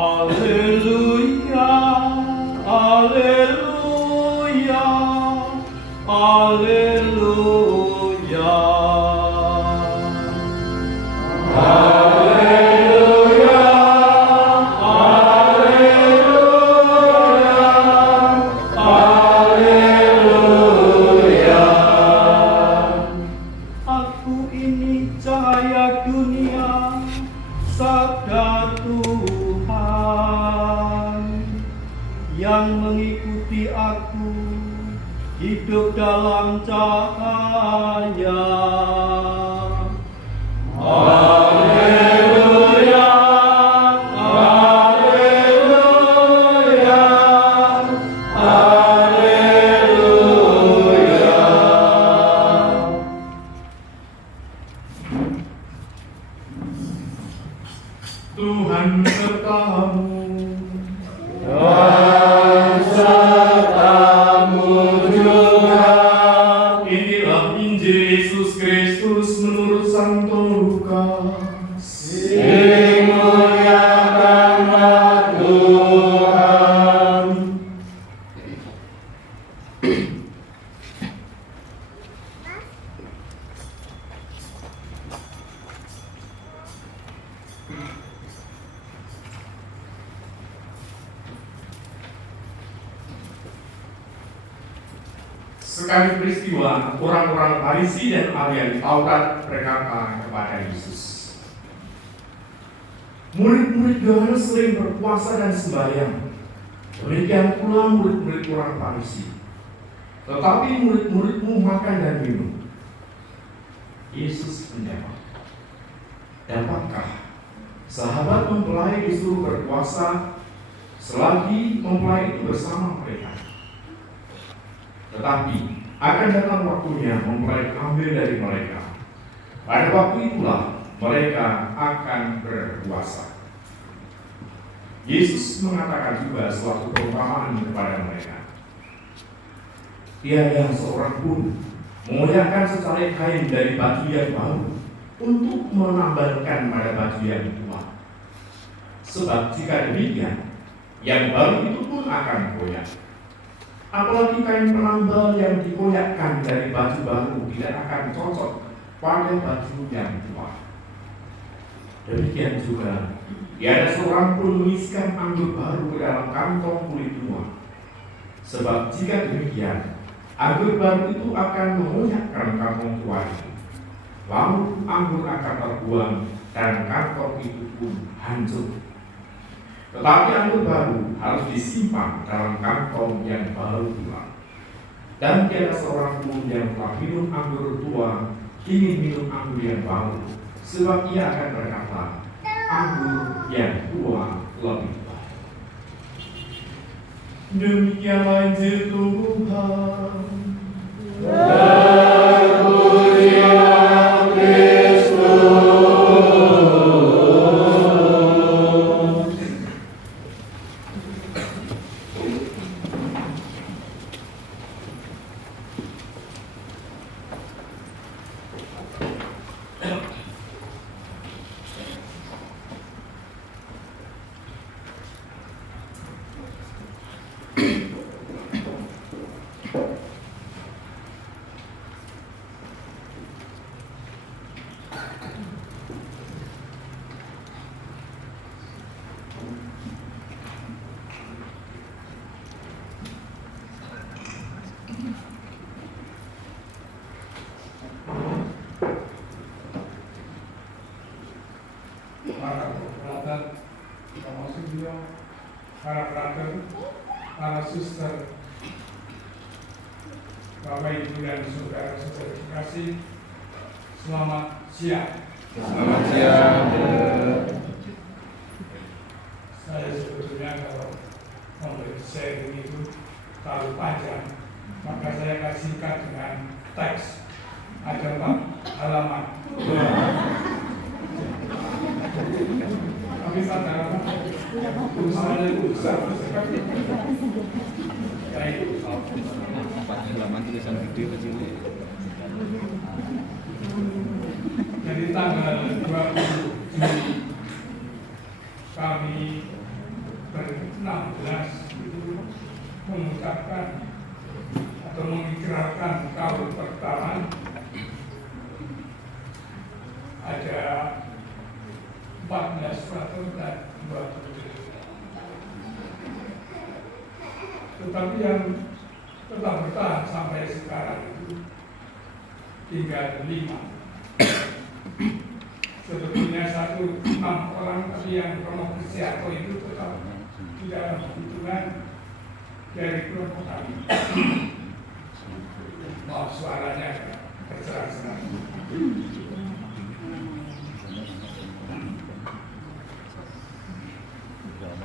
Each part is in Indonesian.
Alleluia, alleluia, alleluia. Alleluia, alleluia, alleluia. Aku ini cahaya dunia, sabda Tuhan. Yang mengikuti aku hidup dalam cahaya. Alleluia, alleluia, alleluia. Tuhan sertamu. Dan sertamu juga. Inilah Injil Yesus Kristus menurut Santo Lukas. Dimuliakanlah Tuhan. Sekali peristiwa, orang-orang Farisi dan ahli Taurat berkata kepada Yesus, murid-murid Yohanes sering berpuasa dan sembahyang, demikian pula murid-murid orang Farisi. Tetapi murid-muridmu makan dan minum. Yesus menjawab, dapatkah sahabat mempelai disuruh berpuasa selagi mempelai itu bersama mereka? Tetapi akan datang waktunya mempelai ambil dari mereka. Pada waktu itulah mereka akan berpuasa. Yesus mengatakan juga suatu perumpamaan kepada mereka. Tiada seorang pun mengoyakkan secari kain dari baju yang baru untuk menambahkan pada baju yang tua. Sebab jika demikian, yang baru itu pun akan goyah. Apalagi kain penambal yang dikoyakkan dari baju baru tidak akan cocok pada baju yang tua. Demikian juga, tiada seorang pun mengisikan anggur baru ke dalam kantong kulit tua. Sebab jika demikian, anggur baru itu akan mengoyakkan kantong tua itu. Lalu anggur akan terbuang dan kantong itu pun hancur. Tetapi anggur baru harus disimpan dalam kantong yang baru pula. Dan tiada seorang pun yang telah minum anggur tua ingin minum anggur yang baru, sebab ia akan berkata, anggur yang tua lebih baik. Demikianlah Injil Tuhan. Terpujilah Kristus. Para brother, termasuk juga para brother, para sister, Bapak Ibu dan saudara-saudara terkasih, selamat siang. Selamat siang. Saya sebetulnya kalau memberi sharing itu terlalu panjang, maka saya akan singkat dengan teks adalah halaman. Tapi saudara, urusannya besar sekali. Baik. Halaman tulisan gede kecil. Jadi tanggal 20 Juni kami mengucapkan atau mengikrarkan kaul pertama ada 14% dan 27. Tetapi yang tetap bertahan sampai sekarang itu tinggal 5. Sebetulnya 6 orang, tapi yang Romo Kristianto itu tetap di dalam hitungan dari kelompok kami. Maaf suaranya terserah-serah.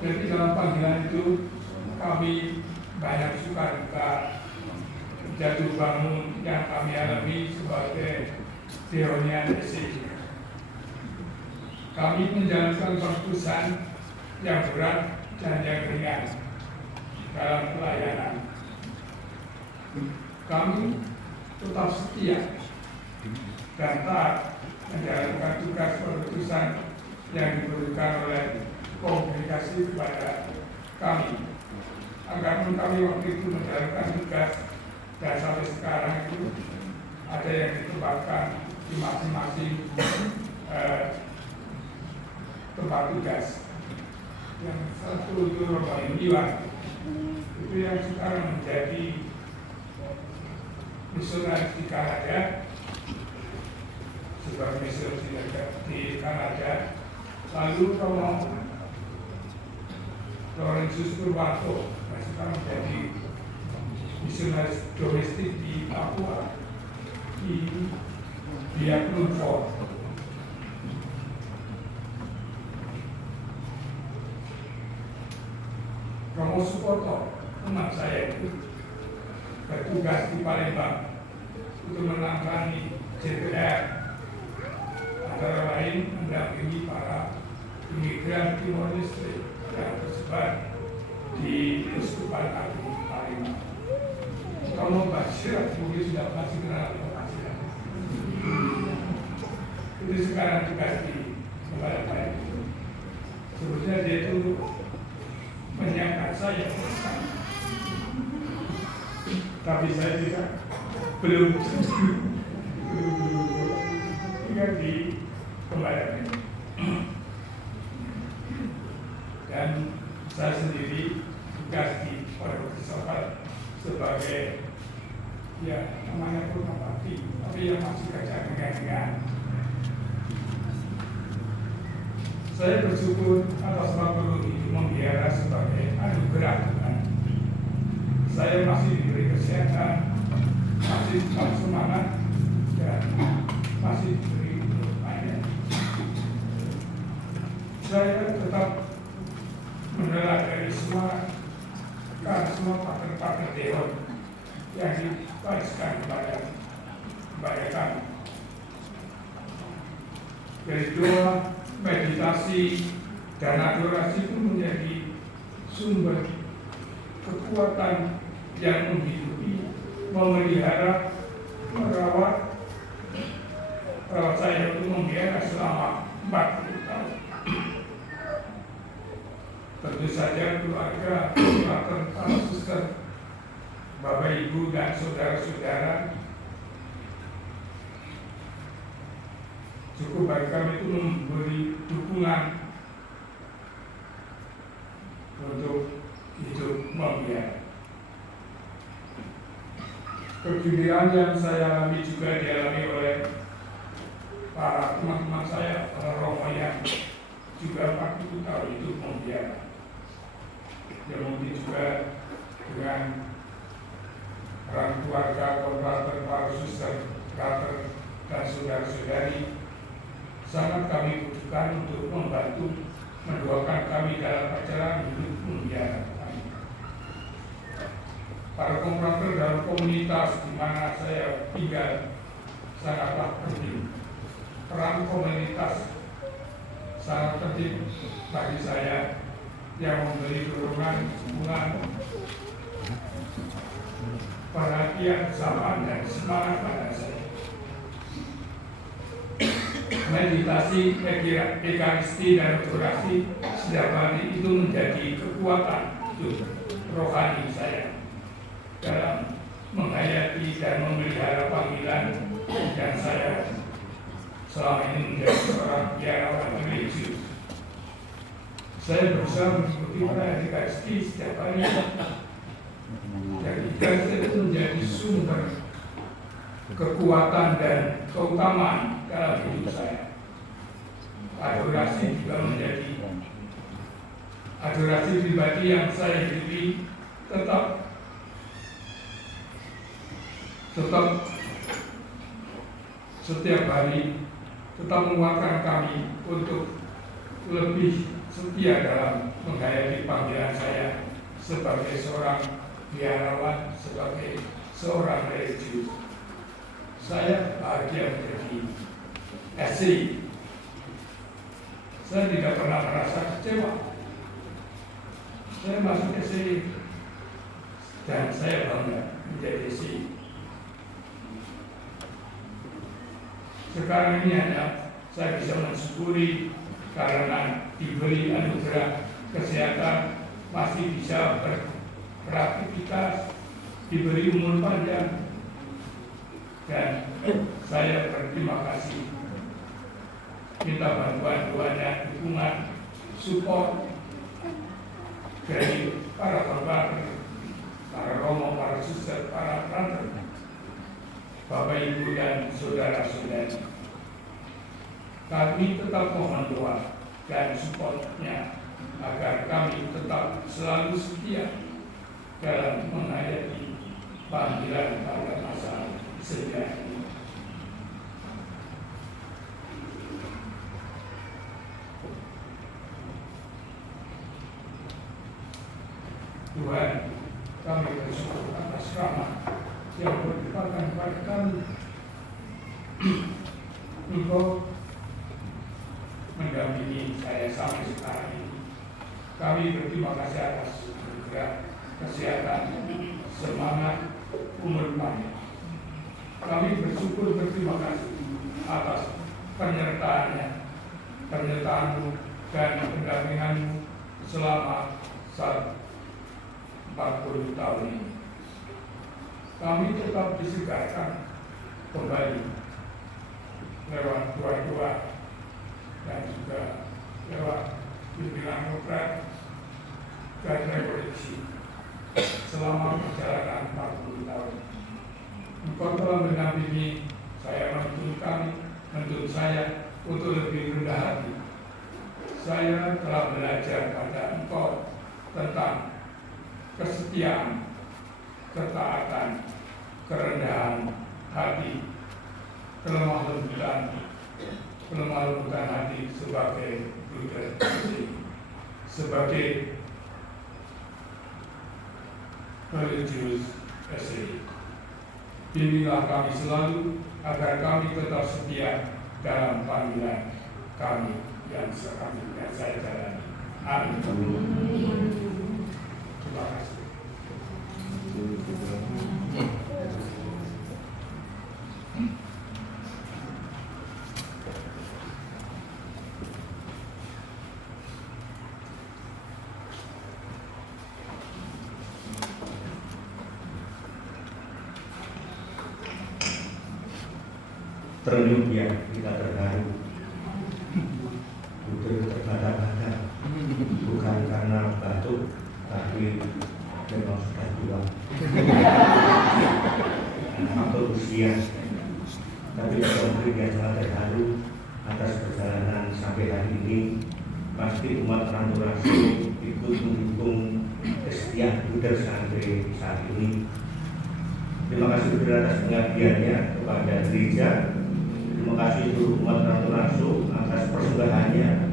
Jadi dalam panggilan itu kami banyak suka duka, jatuh bangun yang kami alami sebagai teorian esi. Kami menjalankan keputusan yang berat dan yang ringan dalam pelayanan. Kami tetap setia dan taat menjalankan tugas keputusan yang diberikan oleh komunikasi kepada kami. Agar kami waktu itu menjalankan tugas dan sampai sekarang itu ada yang ditempatkan di masing-masing tempat tugas. Yang satu itu Romo Iwan, itu yang sekarang menjadi misionaris di Kanada, sebagai misionaris di Kanada. Lalu Romo Laurentius Purwanto yang sekarang menjadi misionaris domestik di Papua, di Biak-Numfor. Romo Sukoto, teman saya itu bertugas di Palembang untuk menangani JPR, antara lain mendampingi para imigran Timor Leste yang tersebar di Uskupan Agung Palembang. Romo Basir mungkin sudah pasti kenal Romo Basir. Itu sekarang tugas di kepada saya. Sebetulnya dia itu menyangka saya, tapi saya juga belum tinggal di kembali. Dan saya sendiri tugas di Pondok Pesantren sebagai ya namanya pun tapi yang masih kerja dengan saya bersyukur atas waktu ini membiara sebagai anugerah Tuhan. Saya masih diberi kesehatan, masih tetap semangat, dan masih diberi banyak. Saya tetap menolak dari semua partner-partner dewan yang dibariskan kepada kami. Dari doa, meditasi, dan adorasi pun menjadi sumber kekuatan yang menghidupi, memelihara, merawat saya untuk memelihara selama 40 tahun. Tentu saja keluarga, para suster, Bapak Ibu dan saudara-saudara, cukup bagi kami itu memberi dukungan untuk hidup membiayai. Kegembiraan yang saya alami juga dialami oleh para teman-teman saya, para romo yang juga 40 tahun hidup membiayai. Ya mungkin juga dengan orang keluarga, kontrator, para suster, frater, dan saudara-saudari sangat kami butuhkan untuk membantu mendoakan kami dalam perjalanan hidup mulia kami. Para kontrator dalam komunitas di mana saya tinggal sangatlah penting. Peran komunitas sangat penting bagi saya yang memberi dorongan, dukungan, perhatian, kesabaran, dan semangat pada saya. Meditasi, ekaristi, dan orasi setiap hari itu menjadi kekuatan hidup rohani saya. dalam menghayati dan memelihara panggilan yang saya selama ini menjadi seorang biarawan religius. Saya berusaha mengikuti perayaan Ekaristi setiap hari. Dan Ekaristi itu menjadi sumber kekuatan dan keutamaan dalam hidup saya. Adorasi juga menjadi adorasi pribadi yang saya hidupi tetap setiap hari tetap menguatkan kami untuk lebih setia dalam menghayati panggilan saya sebagai seorang biarawan, sebagai seorang religius. Saya bahagia menjadi SI. Saya tidak pernah merasa kecewa. Saya masuk SI dan saya bangga menjadi SI. Sekarang ini hanya saya bisa mensyukuri karena diberi anugerah kesehatan, masih bisa beraktivitas, diberi umur panjang, dan saya berterima kasih. Minta bantuan doanya, dukungan, support dari para pembantu, para romo, para suster, para tante, Bapak Ibu dan saudara-saudari. Kami tetap mohon doa dan supportnya agar kami tetap selalu setia dalam menghayati panggilan pada masa sejarah ini. Tuhan, kami bersyukur atas rahmat yang berlimpahkan kepada kami. Engkau mendampingi saya sampai sekarang ini. Kami berterima kasih atas anugerah kesehatan, semangat, umur panjang. Kami bersyukur berterima kasih atas penyertaanmu dan pendampinganmu selama 40 tahun ini. Kami tetap disegarkan kembali lewat doa-doa dan juga lewat pimpinan koprat dan revolusi selama perjalanan 40 tahun. Engkau telah mendampingi saya, menuntun saya untuk lebih rendah hati. Saya telah belajar pada Engkau tentang kesetiaan, ketaatan, kerendahan hati, kelemah lembutan hati sebagai budak, sebagai religius SI. Bimbinglah kami selalu agar kami tetap setia dalam panggilan kami yang selanjutnya saya jalani. Amin. Terima kasih. Ternyuh ya, kita terharu, butuh terbata-bata, bukan karena batuk, tapi memang sudah tua. Faktor usia, tapi kita sangat terharu atas perjalanan sampai hari ini. Pasti umat Ranturasu ikut mendukung kesetiaan Buddha sampai saat ini. Terima kasih atas pengabdiannya kepada gereja. Terima kasih untuk umat Ranturasu atas persembahannya,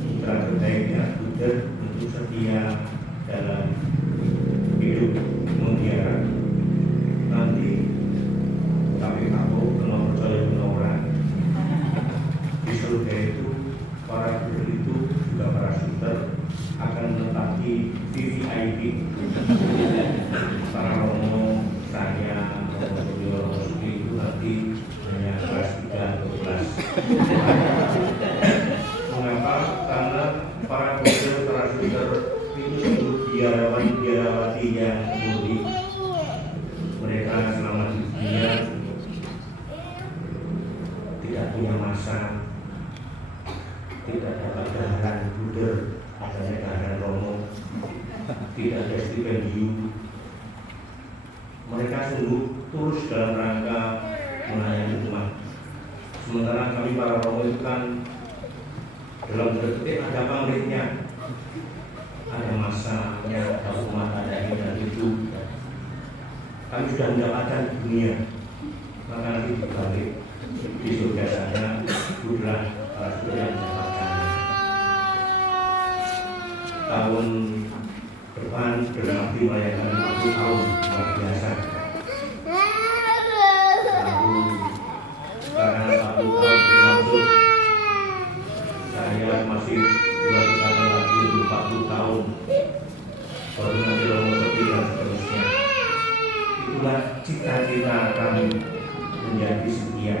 putra terbaiknya Buddha untuk setia dalam hidup mutiara. Nanti kami tahu kalau percaya orang di surga itu para Buddha itu juga para suster akan menempati VVIP. Para romo saya itu nanti hanya kelas 3 atau kelas tidak dapat gaharan buder, adanya gaharan Romo, tidak ada stipendium. Mereka sungguh tulus dalam rangka melayani umat. Sementara kami para Romo itu kan dalam tanda kutip ada pamritnya, ada masanya, ada umat, ada ini dan itu. Kami sudah mendapatkan dunia, maka nanti berbalik di surga sana, itulah para surga yang mendapatkan. Tahun depan berarti merayakan 40 tahun, luar biasa. Lalu sekarang 40 tahun bermaksud saya masih 2 tahun lagi untuk 40 tahun, baru nanti Romo sepi dan seterusnya. Itulah cita-cita kami menjadi setia.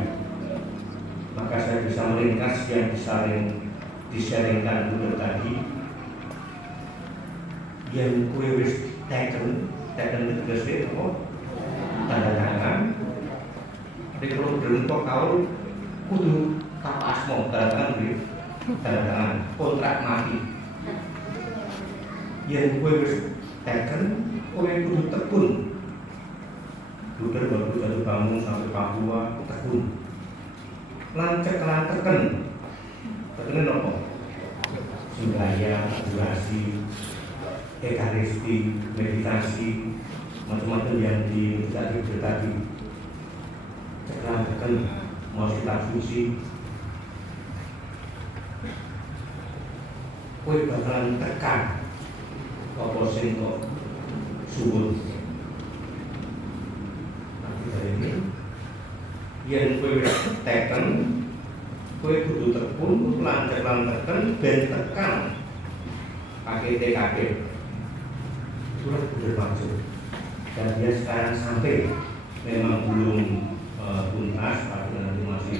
Maka saya bisa meringkas yang disaringkan dulu tadi. Yang kue wis taken tegese apa? Tanda tangan. Nek kalau bentuk kaul kudu kapasmo tanda tangan kontrak mati. Yang kue wis taken kue kudu tekun. Buder baru jatuh bangun sampai Papua tekun. Lancek teken apa? Sembahyang, durasi, ekaristi, meditasi, macam-macam yang tadi. Setelah tekan mau kita suci, kue bakalan tekan apa sing kok subur. Yang kue teken, kue kudu tekun, lancar teken, dan tekan pakai TKP. Itulah benar maksud. Dan dia sekarang sampai memang belum tuntas, artinya nanti masih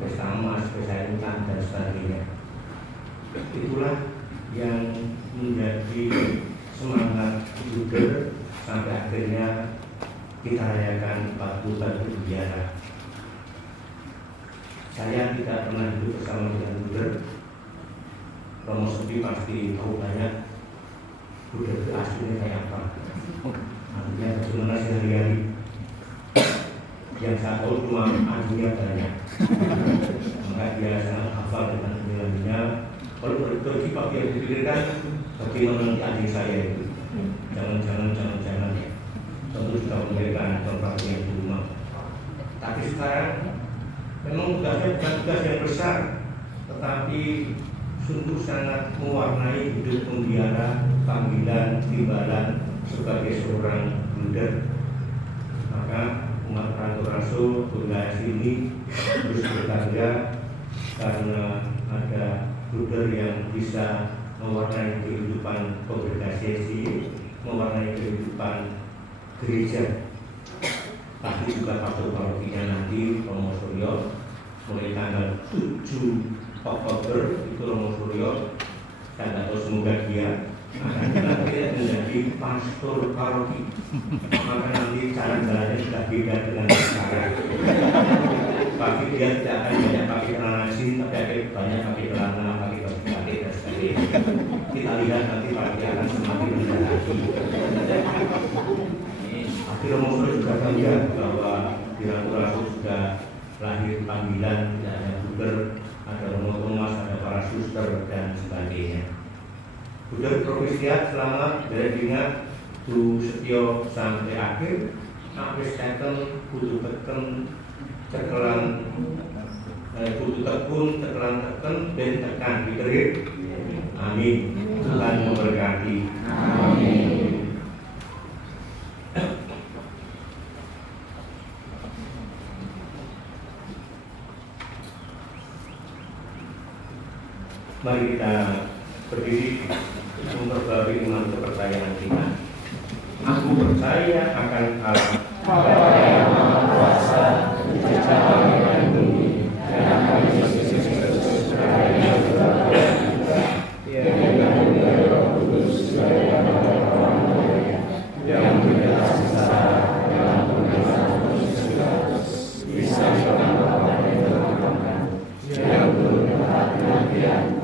pesta emas, pesta intan dan sebagainya. Itulah yang menjadi semangat Buder sampai akhirnya kita rayakan 40 tahun berbiara. Saya tidak pernah hidup bersama dengan Buder. Romo Sepi pasti tahu banyak Buder itu aslinya kayak apa. Artinya bagaimana sehari-hari. Yang saya tahu cuma adunya banyak. Maka dia sangat hafal dengan penjelasannya. Kalau pergi Pak yang dipikirkan bagaimana nanti adik saya itu. Jangan. Tentu kita memberikan tempat yang di rumah. Tapi sekarang memang tugasnya bukan tugas yang besar, tetapi sungguh sangat mewarnai hidup pembiara, panggilan, timbalan sebagai seorang Buder. Maka umat Rantau Rasul wilayah sini terus berbangga karena ada Buder yang bisa mewarnai kehidupan kongregasi, mewarnai kehidupan gereja. Tapi juga pastor parokinya nanti Romo Suryo mulai tanggal 7 Oktober itu Romo Suryo, saya tidak tahu semoga dia akan dilantik menjadi pastor paroki. Maka nanti cara-caranya sudah beda dengan sekarang. Tapi dia tidak akan banyak pakai celana jeans, tapi banyak pakai celana, pakai batik dan sebagainya. Kita lihat nanti pasti akan semakin rendah lagi. Akhirnya Romo Suryo juga bangga bahwa di Rantau Rasul sudah lahir panggilan, tidak hanya Buder, ada Romo Thomas, ada para suster dan sebagainya. Buder Propisiat selamat dari ingat Du Setio sampai akhir, sampai teken, kudu teken, cekelan, kudu tekun, cekelan teken, dan tekan diterit. Amin. Tuhan memberkati. Amin. Mari kita berdiri memperbarui iman kepercayaan kita. Aku percaya akan Allah, Bapa yang Maha Kuasa, Pencipta langit dan bumi, dan akan Yesus Kristus, yang dengan Roh Kudus, yang tidak sengsara dalam pemerintahan Kristus, bisa dalam apa yang dilakukan, yang belum dapat penantian.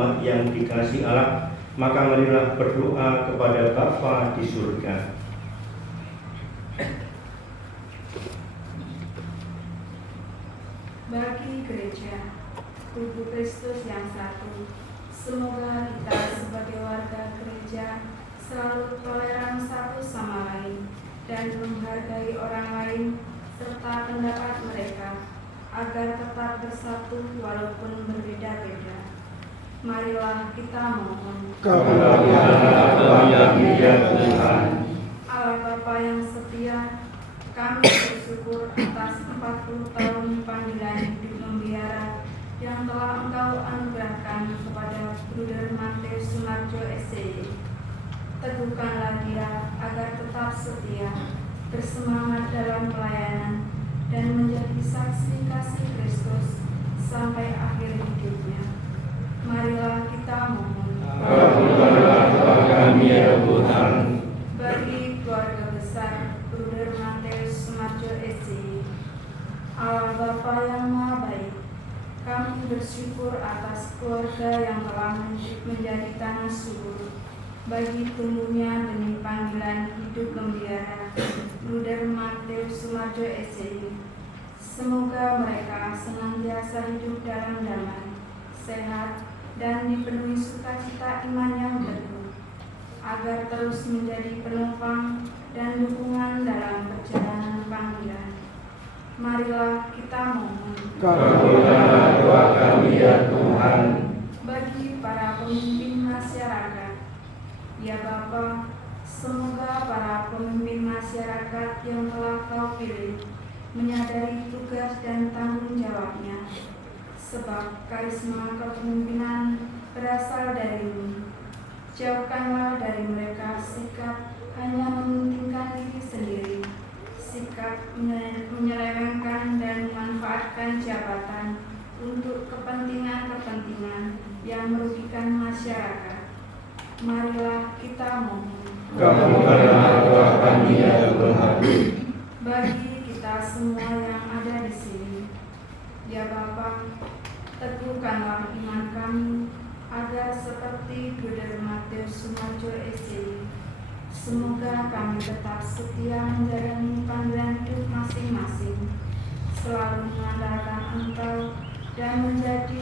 umat yang dikasihi Allah, maka marilah berdoa kepada Bapa di surga. Bagi gereja, tubuh Kristus yang satu, semoga kita sebagai warga gereja selalu toleran satu sama lain dan menghargai orang lain serta pendapat mereka, agar tetap bersatu walaupun berbeda-beda. Marilah kita mohon. Allah Bapa yang setia, kami bersyukur atas 40 tahun panggilan hidup membiara yang telah Engkau anugerahkan kepada Bruder Matius Sunarjo SCY. Teguhkanlah dia agar tetap setia, bersemangat dalam pelayanan, dan menjadi saksi kasih Kristus sampai akhir hidupnya. Marilah kita mohon. Kami ya Tuhan. Bagi keluarga besar Bruder Matius Sunarjo SCY, Allah Bapa yang Maha Baik, kami bersyukur atas keluarga yang telah menjadi tanah subur bagi tumbuhnya benih panggilan hidup membiara Bruder Matius Sunarjo SCY. Semoga mereka senantiasa hidup dalam damai, sehat, dan dipenuhi sukacita iman yang teguh, agar terus menjadi penopang dan dukungan dalam perjalanan panggilan. Marilah kita mohon. Kabulkanlah doa kami ya Tuhan. Bagi para pemimpin masyarakat, ya Bapa, semoga para pemimpin masyarakat yang telah Kau pilih menyadari tugas dan tanggung jawabnya, sebab karisma kepemimpinan berasal darimu. Jauhkanlah dari mereka sikap hanya mementingkan diri sendiri, sikap menyelewengkan dan memanfaatkan jabatan untuk kepentingan-kepentingan yang merugikan masyarakat. Marilah kita mohon. Kabulkanlah doa kami ya Tuhan. Bagi kita semua yang ada di sini, ya Bapa, teguhkanlah iman kami agar seperti Bruder Matius Sunarjo SCY, semoga kami tetap setia menjalani panggilan hidup masing-masing, selalu mengandalkan Engkau dan menjadi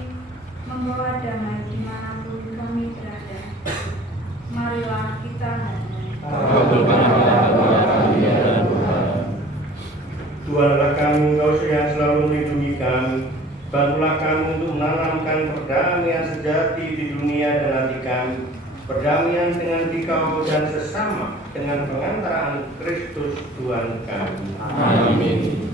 membawa damai dimanapun kami berada. Marilah kita mohon. Kabulkanlah doa kami ya Tuhan. Tuhanlah kami, Engkau yang selalu melindungi kami. Bantulah kami untuk menanamkan perdamaian sejati di dunia dan hati kami, perdamaian dengan Dikau dan sesama dengan pengantaraan Kristus Tuhan kami. Amin.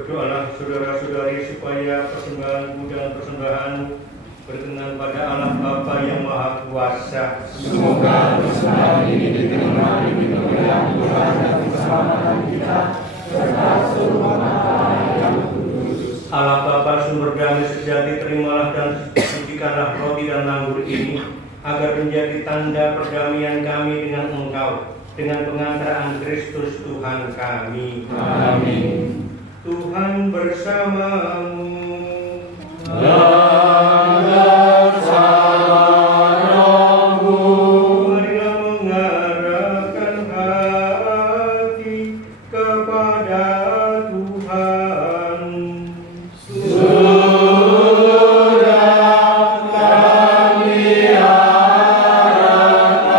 Berdoalah saudara-saudari supaya persembahanku dan persembahanmu berkenan pada Allah Bapa yang Maha Kuasa. Semoga persembahan ini diterima demi kemuliaan Tuhan dan keselamatan kita serta seluruh umat yang kudus. Allah Bapa sumber damai sejati, terimalah dan sucikanlah roti dan anggur ini agar menjadi tanda perdamaian kami dengan Engkau, dengan pengantaraan Kristus Tuhan kami. Amin. Tuhan bersamamu. Dan bersama rohmu. Marilah mengarahkan hati kepada Tuhan. Sudah kami arahkan.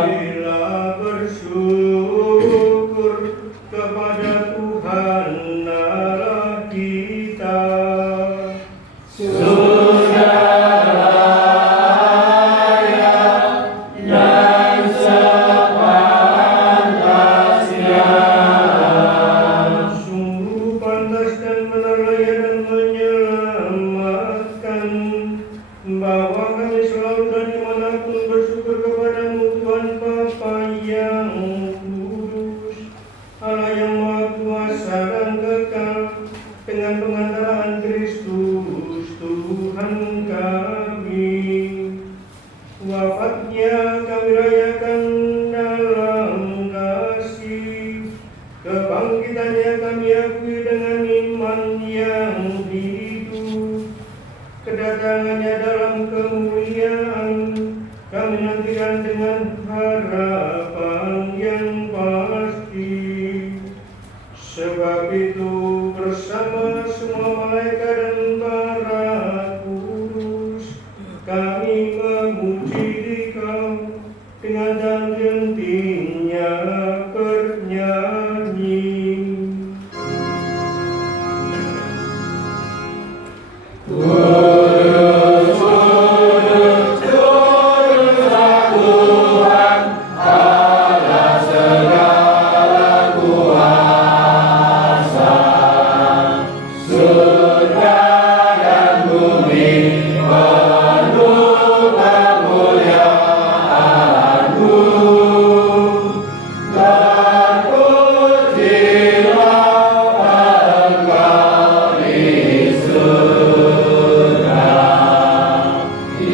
Marilah bersyukur kepada Tuhan Allah kita. Sudah layak dan sepantasnya. Sungguh pantas dan benar layak dan menyelamatkan, bahwa kami selalu dan dimanapun bersyukur kepadamu Tuhan Bapa yang kudus, Allah yang Maha Kuasa dan kekal, dengan pengantaraan Kristus Tuhan kami. Wafatnya kami rayakan dalam kasih, kebangkitannya kami akui dengan iman yang hidup, kedatangannya dalam kemuliaan kami nantikan dengan harapan yang pasti. Sebab itu bersama semua malaikat dan para kudus kami memuji Dikau dengan tak hentinya bernyanyi. Kudus, kudus, kuduslah Tuhan, Allah segala kuasa. Surga dan bumi penuh kemuliaan-Mu. Terpujilah Engkau di surga.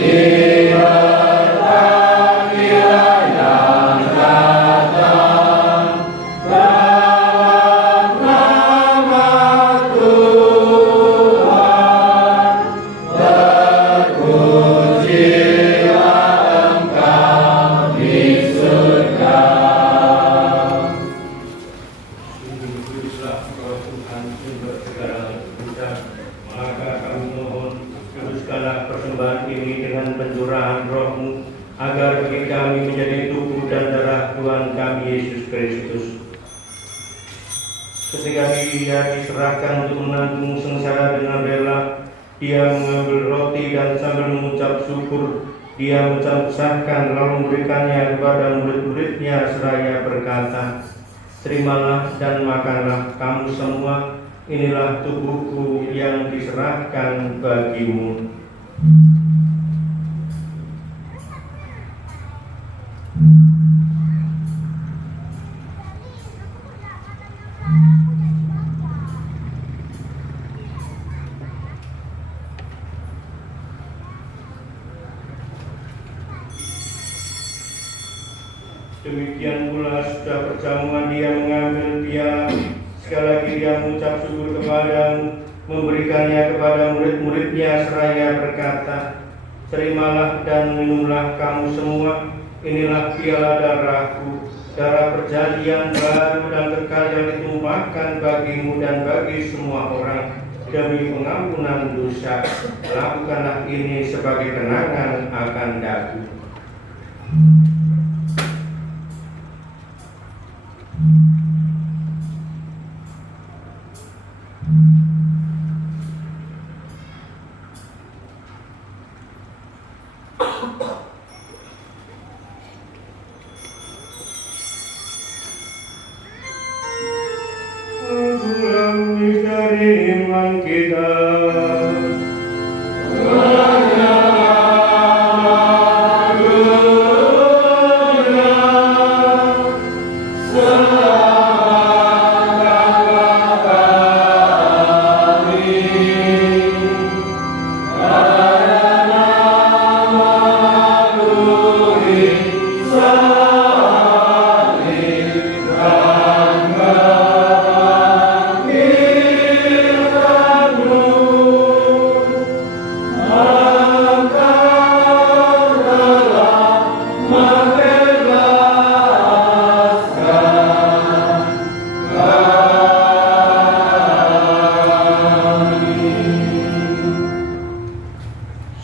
Diberkatilah yang datang dalam nama Tuhan. Terpujilah Engkau di surga. Sungguh kuduslah Engkau Tuhan sumber segala hujan, maka kami mohon kuduskanlah persembahan ini dengan pencurahan Roh-Mu, agar bagi kami menjadi tubuh dan darah Tuhan kami Yesus Kristus. Ketika Dia diserahkan untuk menanggung sengsara dengan rela, Dia mengambil roti dan sambil mengucap syukur, Dia mencampurkan lalu memberikannya kepada murid-muridnya seraya berkata, "Terimalah dan makanlah kamu semua, inilah tubuhku yang diserahkan bagimu." Demikian pula sudah perjamuan Dia mengambil piala, sekali lagi Dia mengucap syukur kepadamu, memberikannya kepada murid-muridnya seraya berkata, "Terimalah dan minumlah kamu semua, inilah piala darahku, darah perjanjian baru dan kekal yang ditumpahkan bagimu dan bagi semua orang demi pengampunan dosa. Lakukanlah ini sebagai kenangan akan daku." Agung pengemis dari iman kita.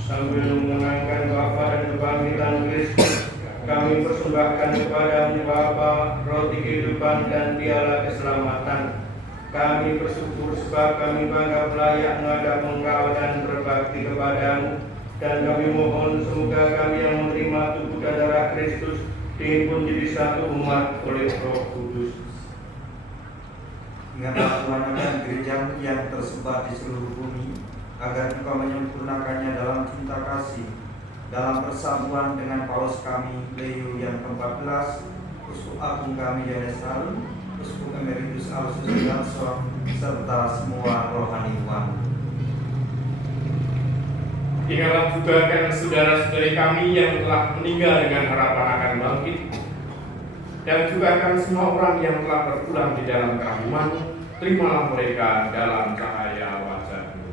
Sambil mengenangkan Bapa dan kebangkitan Kristus, kami persembahkan kepada-Mu Bapa roti kehidupan dan piala keselamatan. Kami bersyukur sebab kami bangga layak menghadap Engkau dan berbakti kepada-Mu. Dan kami mohon semoga kami yang menerima tubuh dan darah Kristus dihimpun jadi satu umat oleh Roh Kudus. Ingatlah Tuhan akan gereja-Mu yang tersebar di seluruh bumi, agar Engkau menyempurnakannya dalam cinta kasih, dalam persatuan dengan Paus kami Leo yang ke-14, Uskup Agung kami Yohanes Harun, Uskup Emeritus Aloysius Sudarso, serta semua rohaniwan. Ingatlah juga akan saudara-saudari kami yang telah meninggal dengan harapan akan bangkit, dan juga akan semua orang yang telah berpulang di dalam kerahiman-Mu. Terimalah mereka dalam cahaya wajah-Mu.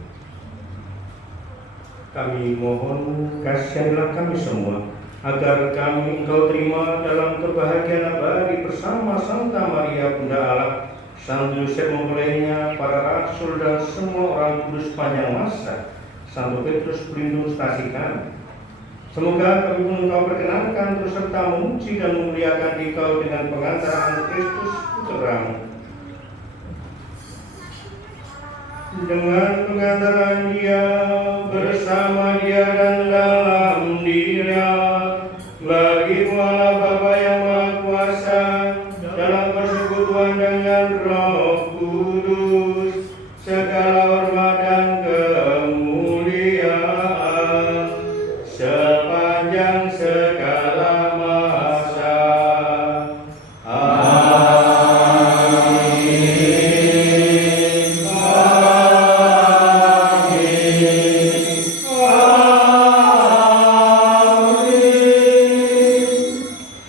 Kami mohon kasihanlah kami semua, agar kami Engkau terima dalam kebahagiaan abadi bersama Santa Maria Bunda Allah, Sang Yosef mempelainya, para rasul dan semua orang kudus sepanjang masa, Santo Petrus pelindung stasi kami. Semoga kami pun Engkau perkenankan terus serta memuji dan memuliakan Engkau dengan pengantaran Kristus Putra-Mu. Dengan pengantaran Dia, bersama Dia dan dalam Dia, bagi Allah Bapa yang Maha Kuasa, dalam persekutuan dengan Roh Kudus, segala hormat dan kemuliaan sepanjang segala masa.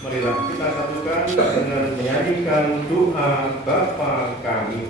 Marilah kita satukan dengan menyanyikan doa Bapa kami.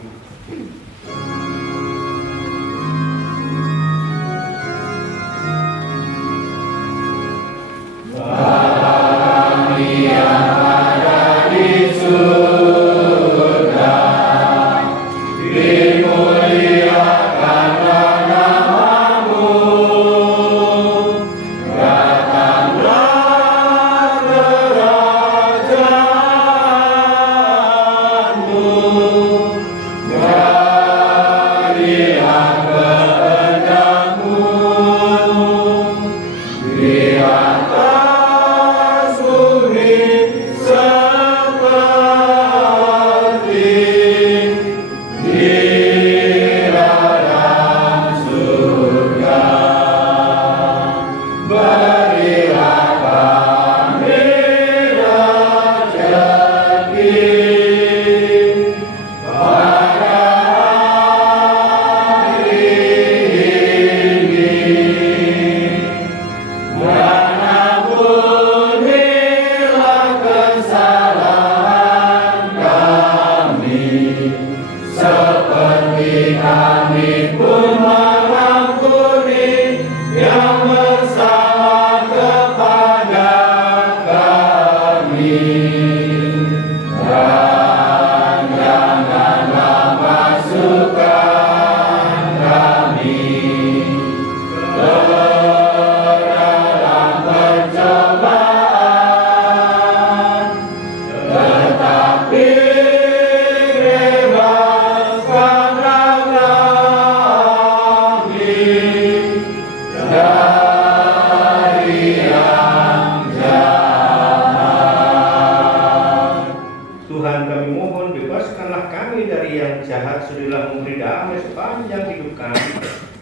memberi damai sepanjang hidup kami,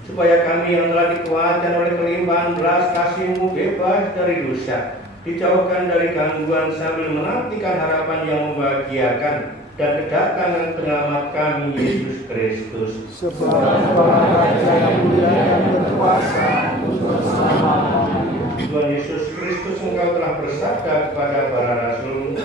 supaya kami yang telah dikuatkan oleh kelimpahan belas kasih-Mu bebas dari dosa, dijauhkan dari gangguan sambil menantikan harapan yang membahagiakan dan kedatangan penyelamat kami Yesus Kristus. Sebab Raja yang mulia dan berkuasa untuk selama-lamanya. Tuhan Yesus Kristus, Engkau telah bersabda kepada para rasul,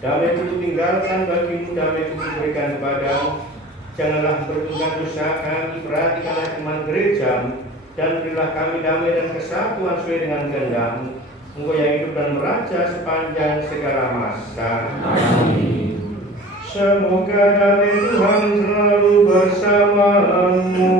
damai ku tinggalkan bagimu, damai ku berikan kepadamu. Janganlah bertunggang dosa kami, perhatikanlah iman gerejamu, dan berilah kami damai dan kesatuan sesuai dengan kehendak-Mu. Engkau yang hidup dan meraja sepanjang segala masa. Amin. Semoga damai Tuhan selalu bersamamu.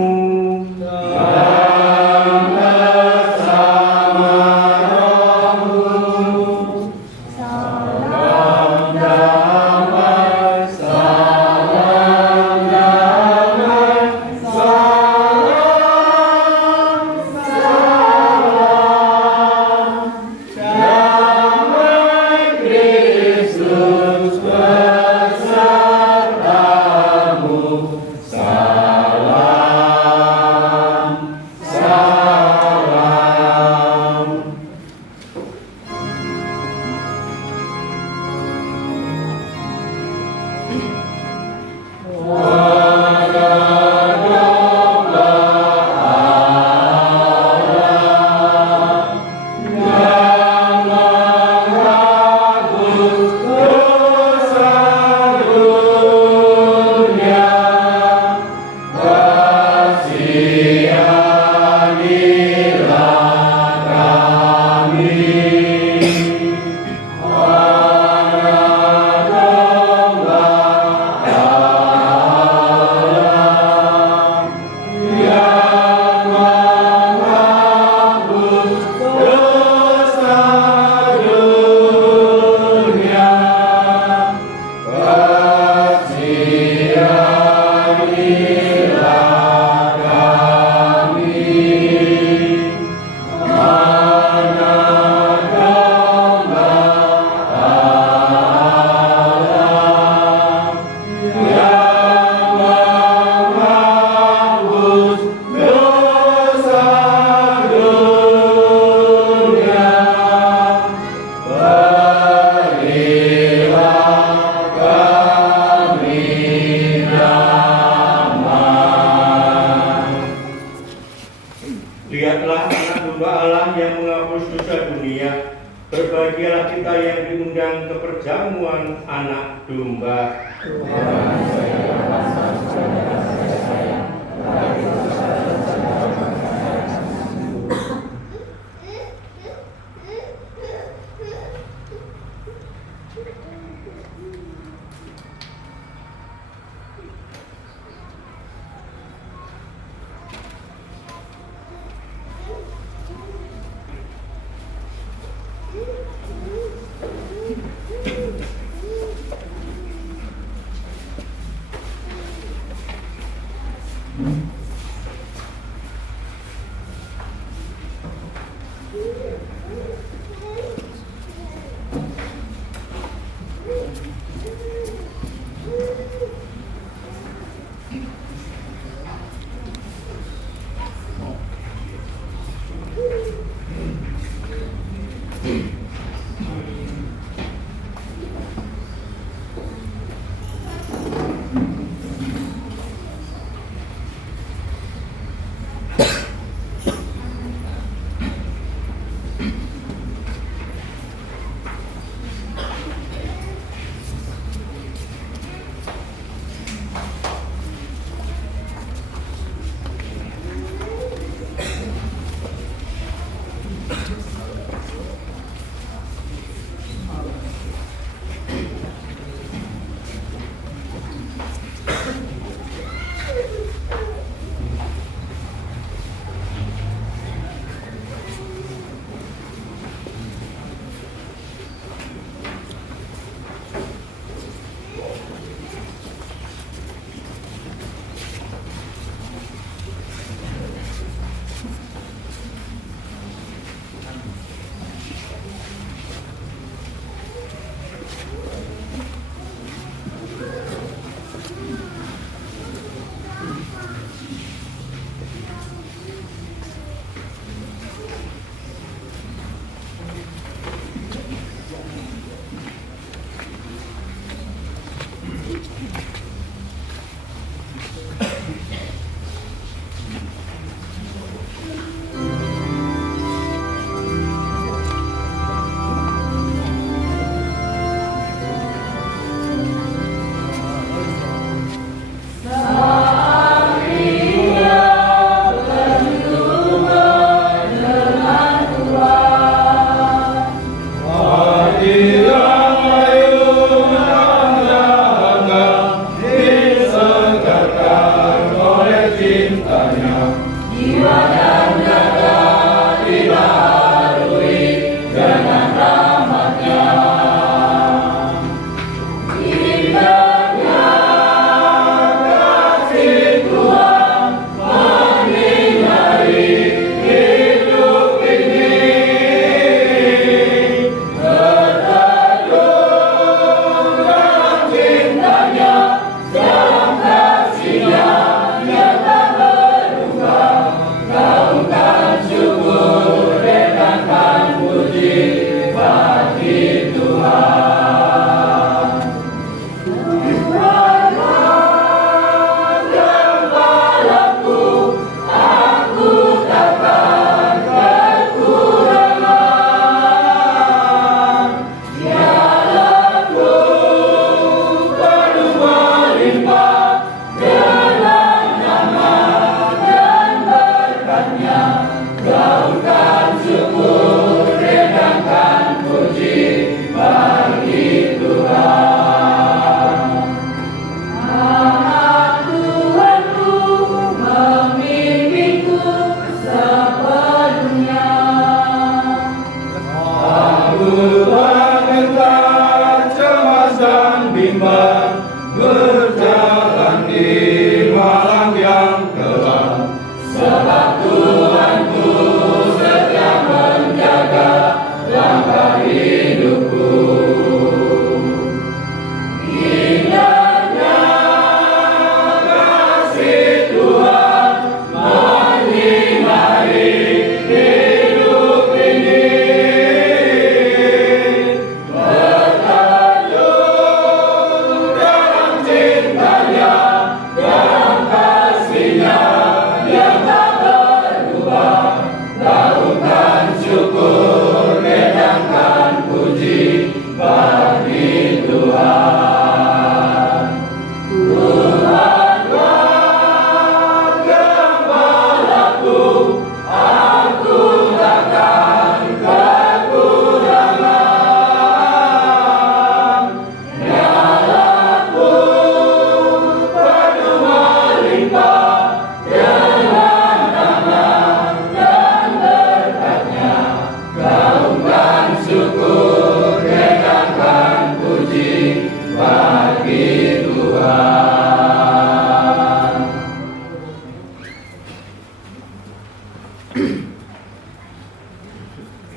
Lihatlah anak domba Allah yang menghapus dosa dunia. Berbahagialah kita yang diundang ke perjamuan anak domba.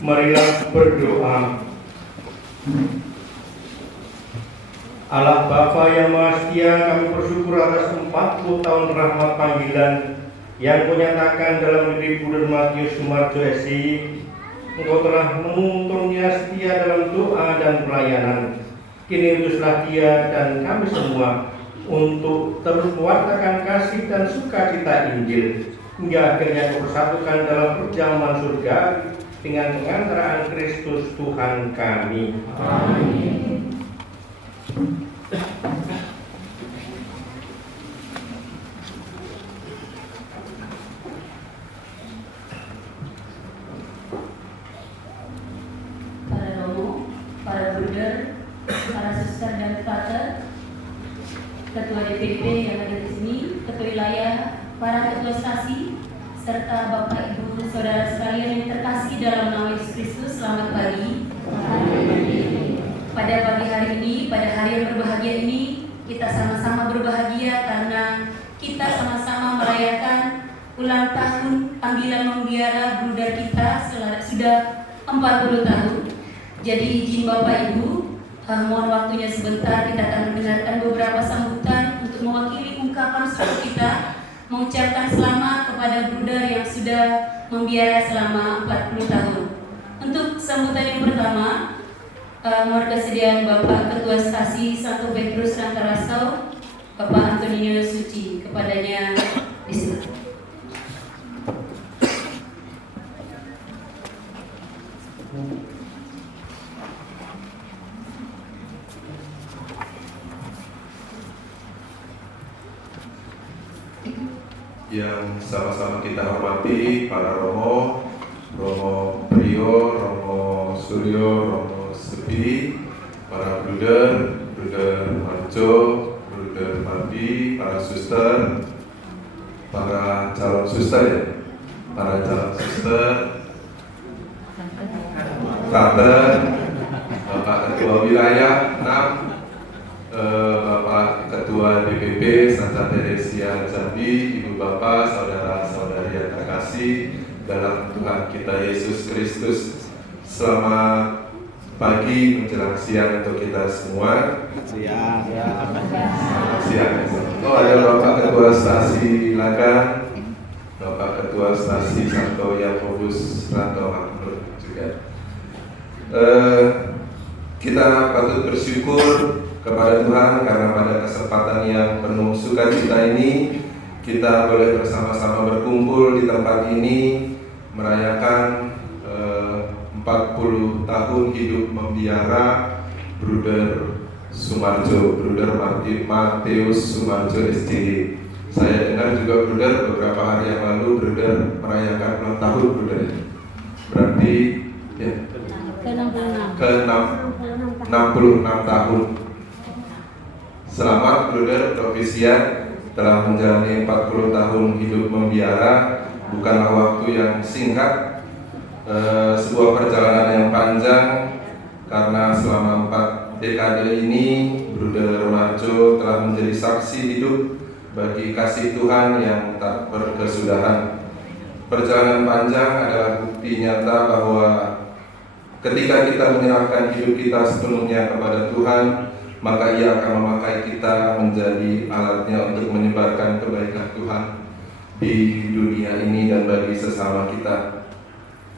Marilah berdoa. Allah Bapa yang Maha Setia, kami bersyukur atas 40 tahun rahmat panggilan yang Kau nyatakan dalam diri Bruder Matius Sumarjo SI. Engkau telah menuntunnya setia dalam doa dan pelayanan. Kini utuslah dia dan kami semua untuk terus mewartakan kasih dan sukacita Injil, hingga akhirnya Kau persatukan dalam perjamuan surga dengan pengantaraan Kristus Tuhan kami. Amin. Para romo, para bruder, para suster dan frater, ketua DPP yang ada di sini, ketua wilayah, para ketua stasi, serta Bapak Ibu Saudara sekalian yang terkasih dalam nama Yesus Kristus, selamat pagi. Pada pagi hari ini, pada hari yang berbahagia ini, kita sama-sama berbahagia karena kita sama-sama merayakan ulang tahun panggilan membiara bruder kita sudah 40 tahun. Jadi izin Bapak Ibu, mohon waktunya sebentar, kita akan mendengarkan beberapa sambutan untuk mewakili ungkapan syukur kita, mengucapkan selamat kepada bruder yang sudah membiara selama 40 tahun. Untuk sambutan yang pertama, mohon kesediaan Bapak Ketua Stasi Santo Petrus Rantarasau, Bapak Antonio Suci, kepadanya disilakan. Yang sama-sama kita hormati para Romo, Romo Prio, Romo Suryo, Romo Sepi, para bruder, bruder Marjo, bruder Marbi, para suster, para calon suster ya, para calon suster, frater, Bapak Ketua Wilayah 6, Bapak Ketua DPP Santa Teresia Jambi, Ibu Bapak, saudara-saudari yang terkasih dalam Tuhan kita Yesus Kristus. Selamat pagi menjelang siang untuk kita semua. Siang. Oh, ada Bapak Ketua Stasi Lagan, Bapak Ketua Stasi Santo Yakobus Ranto Makmur juga. Kita patut bersyukur kepada Tuhan karena pada kesempatan yang penuh sukacita ini kita boleh bersama-sama berkumpul di tempat ini merayakan 40 tahun hidup membiara Bruder Sumarjo, Bruder Mateus Sumarjo SCD. Saya dengar juga Bruder beberapa hari yang lalu Bruder merayakan ulang tahun Bruder. Berarti ya, ke 66 tahun. Selamat Bruder Provisian telah menjalani 40 tahun hidup membiara. Bukanlah waktu yang singkat, sebuah perjalanan yang panjang, karena selama 4 dekade ini Bruder Marjo telah menjadi saksi hidup bagi kasih Tuhan yang tak berkesudahan. Perjalanan panjang adalah bukti nyata bahwa ketika kita menyerahkan hidup kita sepenuhnya kepada Tuhan, maka Ia akan memakai kita menjadi alatnya untuk menyebarkan kebaikan Tuhan di dunia ini dan bagi sesama kita.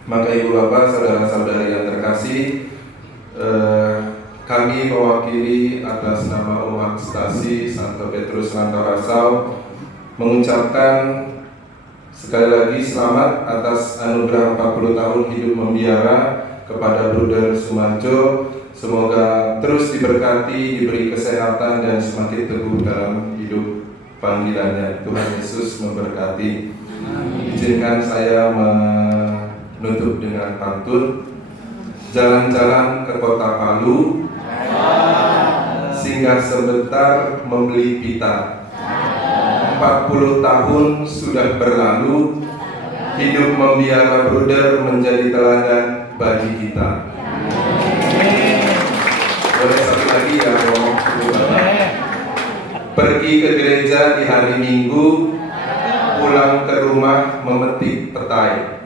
Maka Ibu Bapak, saudara-saudari yang terkasih, kami mewakili atas nama umat Stasi Santo Petrus Rantarasau mengucapkan sekali lagi selamat atas anugerah 40 tahun hidup membiara kepada Bruder Sumarjo. Semoga terus diberkati, diberi kesehatan dan semakin teguh dalam hidup panggilannya. Tuhan Yesus memberkati. Izinkan saya menutup dengan pantun. Jalan-jalan ke kota Palu, singgah sebentar membeli pita. 40 tahun sudah berlalu, hidup membiara Bruder menjadi teladan bagi kita. Boleh satu lagi ya, Romo? Pergi ke gereja di hari Minggu, pulang ke rumah memetik petai.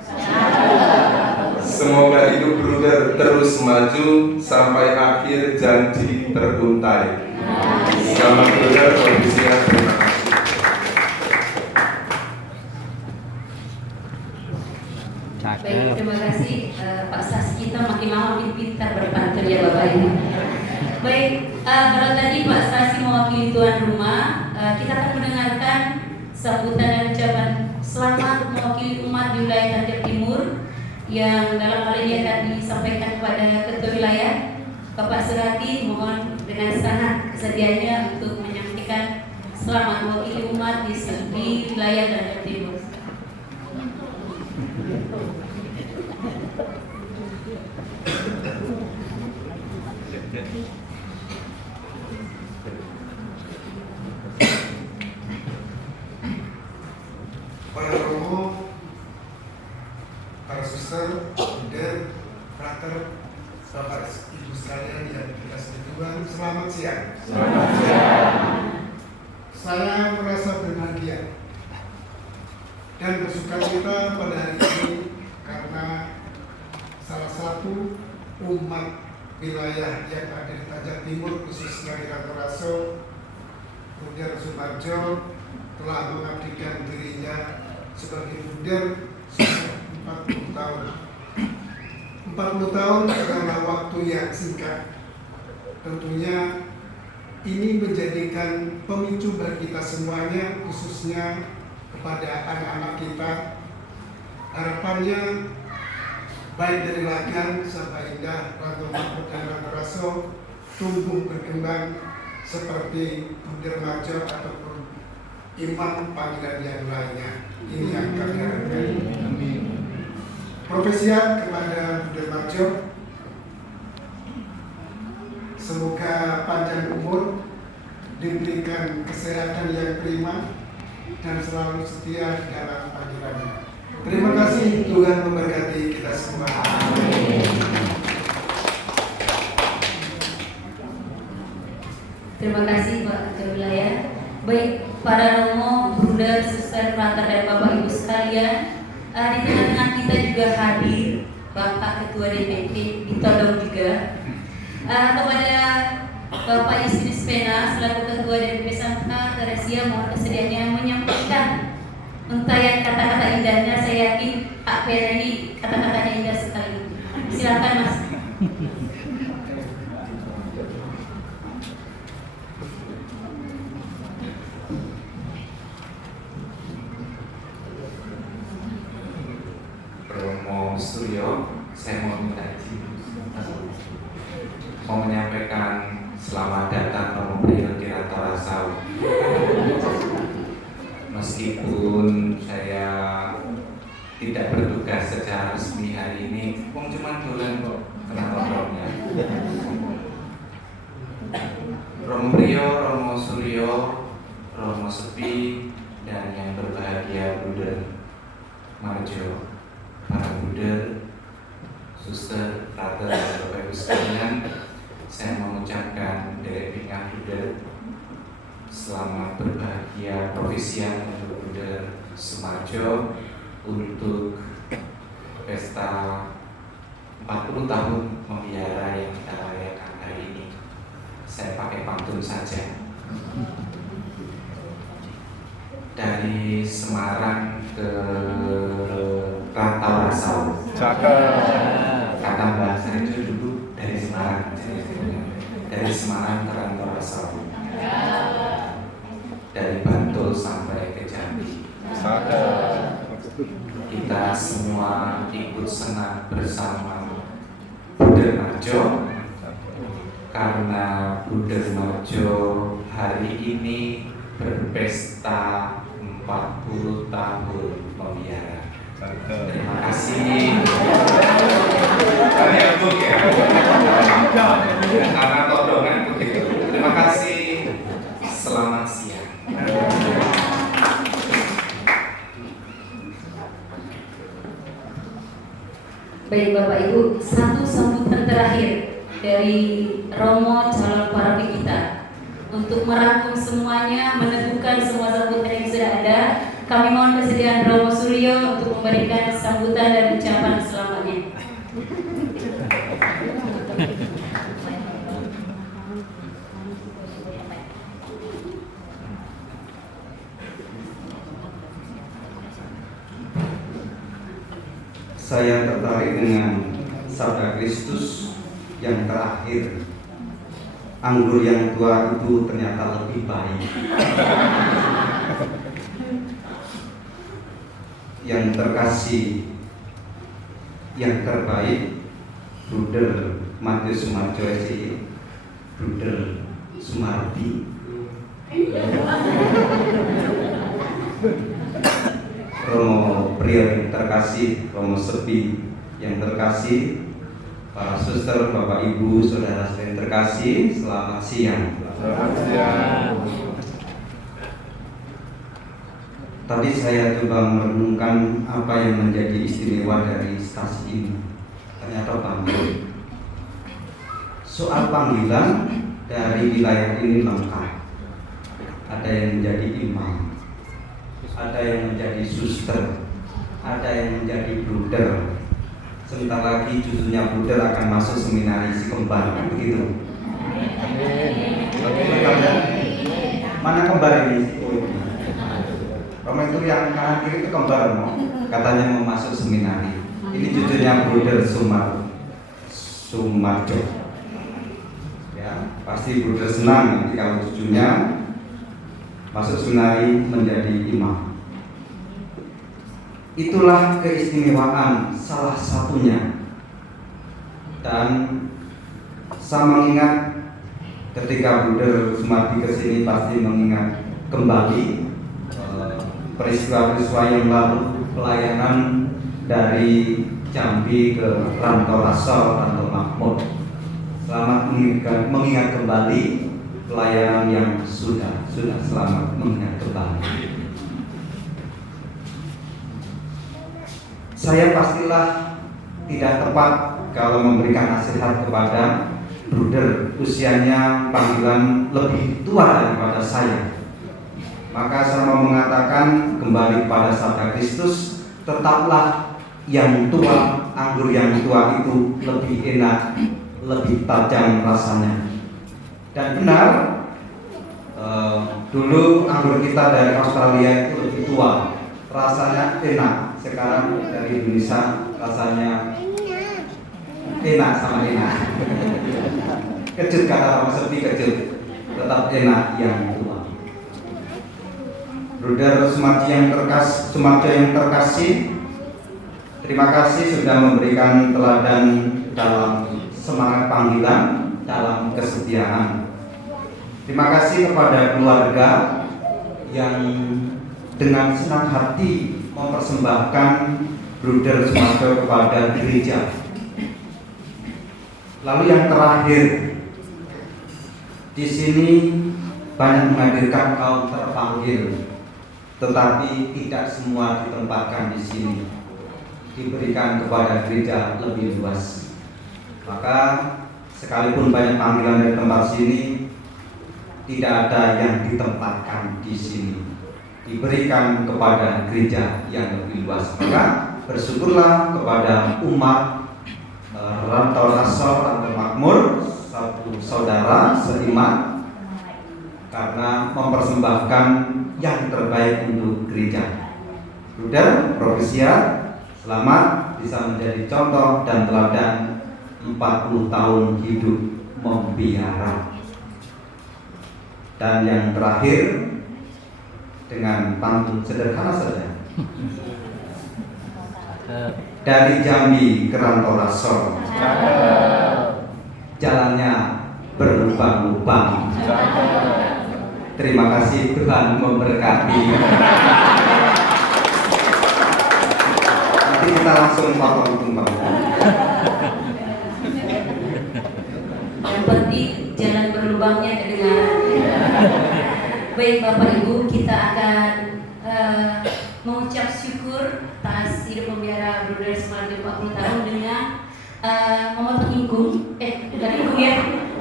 Semoga hidup Bruder terus maju sampai akhir janji teruntai. Selamat Bruder Provisian, terima kasih. Baik, terima kasih Pak Sas, kita makin lama makin pintar berpantun ya Bapak ini. Baik, kalau tadi Pak Sasi mewakili tuan rumah, kita akan mendengarkan sambutan dan ucapan selamat mewakili umat di wilayah Tanjung Timur yang dalam hal ini akan disampaikan kepada Ketua Wilayah Bapak Surati. Mohon dengan sangat kesediaannya untuk menyampaikan selamat mewakili umat di wilayah Tanjung Timur. Para romo, para suster, bruder, frater, bapak ibu sekalian yang dikasihi Tuhan, selamat siang. Selamat siang. Saya merasa berbahagia dan bersukacita pada hari ini karena salah satu umat wilayah yang ada di Tanjung Timur, khususnya di Rantarasau, Bruder Sumarjo telah mengabdikan dirinya sebagai Bruder selama 40 tahun. 40 tahun adalah waktu yang singkat. Tentunya ini menjadikan pemicu bagi kita semuanya, khususnya kepada anak-anak kita. Harapannya baik dari Lagan sampai Indah, Ranto Makmur dan Rantarasau tumbuh berkembang seperti Bruder Marjo ataupun imam panggilan yang lainnya. Ini yang kami harapkan. Provisian kepada Bruder Marjo, semoga panjang umur, diberikan kesehatan yang prima, dan selalu setia dalam panggilannya. Terima kasih, Tuhan memberkati kita semua. Terima kasih Pak Ketua Wilayah. Baik para romo, bruder, suster, frater dan Bapak Ibu sekalian, di tengah-tengah kita juga hadir Bapak Ketua DPP ditodong juga. Kepada Bapak Yusinus Pena selaku Ketua DPP Santa Teresia, mohon kesediaannya menyampaikan untayan kata-kata indahnya. Saya yakin Pak Pena ini kata-katanya indah sekali. Silakan Mas. Romo Suryo, saya mau minta izin mau menyampaikan selamat datang Romo Priyo Tirata Rasau. Meskipun saya tidak bertugas secara resmi hari ini, cuma dolan kok kenapa-kenapanya. Romo Priyo, Romo Suryo, Romo Sepi, dan yang berbahagia Bruder Marjo, para bruder, suster, frater, dan Bapak Ibu sekalian, saya mengucapkan dari pihak bruder selamat berbahagia Provisian untuk Bruder Sumarjo untuk pesta 40 tahun membiara yang kita rayakan hari ini. Saya pakai pantun saja. Dari Semarang ke Rantau Rasau. Kata bahasa itu dulu dari Semarang. Dari Semarang ke Rantau Rasau. Dari Bantul sampai ke Jambi. Kita semua ikut senang bersama Bruder Marjo, karena Bruder Marjo hari ini berpesta 40 tahun membiara. Terima kasih. Kalian untuk ya. Karena todongan begitu. Terima kasih. Selamat siang. Baik Bapak Ibu, satu sambutan terakhir dari Romo calon parapi kita untuk merangkum semuanya, meneguhkan semua sambutan yang sudah ada. Kami mohon kesediaan Romo Suryo untuk memberikan sambutan dan ucapan selamatnya. Saya tertarik dengan sabda Kristus yang terakhir. Anggur yang tua itu ternyata lebih baik. Yang terkasih, yang terbaik, Bruder Matius Sumarjo SI, Bruder Sumardi, Romo Priyo yang terkasih, Romo Sepi yang terkasih, para suster, Bapak Ibu, saudara yang terkasih, selamat siang. Selamat siang. Tadi saya coba merenungkan apa yang menjadi istimewa dari stasi ini. Ternyata panggil. Soal panggilan dari wilayah ini lengkap. Ada yang menjadi imam, ada yang menjadi suster, ada yang menjadi bruder. Sebentar lagi cucunya bruder akan masuk seminari si kembar, begitu. Mana kembar ini? Romo itu yang kanan kiri itu kembar, katanya mau masuk seminari. Ini cucunya Bruder Sumarjo. Ya, pasti Bruder senang nanti kalau cucunya masuk seminari menjadi imam. Itulah keistimewaan salah satunya. Dan saya mengingat ketika Bruder Sumardi kesini pasti mengingat kembali peristiwa-peristiwa yang lalu, pelayanan dari Jambi ke Rantau Rasau, Rantau Makmur. Selamat mengingat kembali pelayanan yang sudah selamat mengingat kembali. saya pastilah tidak tepat kalau memberikan nasihat kepada bruder usianya panggilan lebih tua daripada saya. Maka saya mau mengatakan kembali pada sabda Kristus, tetaplah yang tua, anggur yang tua itu lebih enak, lebih tajam rasanya. Dan benar, dulu anggur kita dari Australia itu lebih tua, rasanya enak. Sekarang dari Indonesia rasanya enak sama enak. Kecut kata orang sepi kecut, tetap enak yang tua. Bruder Sumarji yang terkasih, terima kasih sudah memberikan teladan dalam semangat panggilan, dalam kesetiaan. Terima kasih kepada keluarga yang dengan senang hati mempersembahkan Bruder Sumarjo kepada gereja. Lalu yang terakhir, di sini banyak menghadirkan kaum terpanggil, tetapi tidak semua ditempatkan di sini, diberikan kepada gereja lebih luas. Maka sekalipun banyak panggilan dari tempat sini, tidak ada yang ditempatkan di sini, diberikan kepada gereja yang lebih luas. Maka bersyukurlah kepada umat Rantau Rasol atau Makmur, satu saudara seiman, karena mempersembahkan yang terbaik untuk gereja. Bruder Profesia, selamat bisa menjadi contoh dan teladan 40 tahun hidup membiara. Dan yang terakhir, dengan pantun sederhana saja, dari Jambi ke Rantau Rasol, jalannya berlubang-lubang. Terima kasih, Tuhan memberkati. Nanti kita langsung potong tumpang. Yang penting jalan berlubangnya kedengaran. Baik Bapak Ibu, kita akan mengucap syukur atas hidup pembiara Bruder Sumarjo 40 tahun dengan memotong ingkung. Bukan ingkung ya,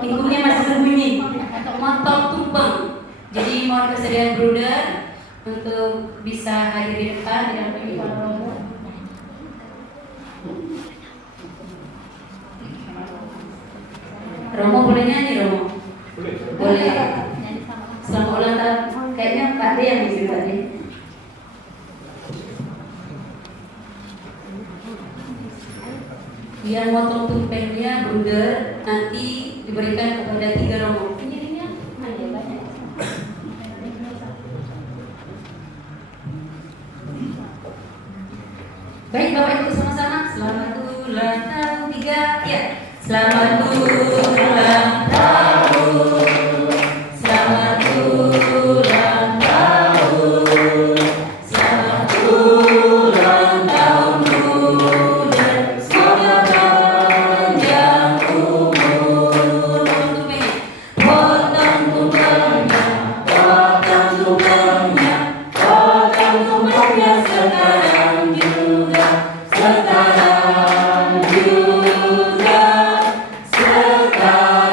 ingkungnya masih berbunyi, atau motong tumpeng. Jadi mohon kesediaan Bruder untuk bisa hadir di depan didampingi para romo. Romo boleh nyanyi, Romo? Boleh. Selamat ulang tahun. Kayaknya Pak D yang bisa tadi. Yang motong tumpengnya Bruder nanti diberikan kepada 3 romo. Baik Bapak Ibu sama-sama, selamat ulang tahun 3 ya. Selamat ulang tahun, selamat ulang tahun, selamat ulang tahun Bruder, semoga panjang umur. Potong tumpengnya, potong tumpengnya, potong tumpengnya sekarang juga, sekarang juga, sekarang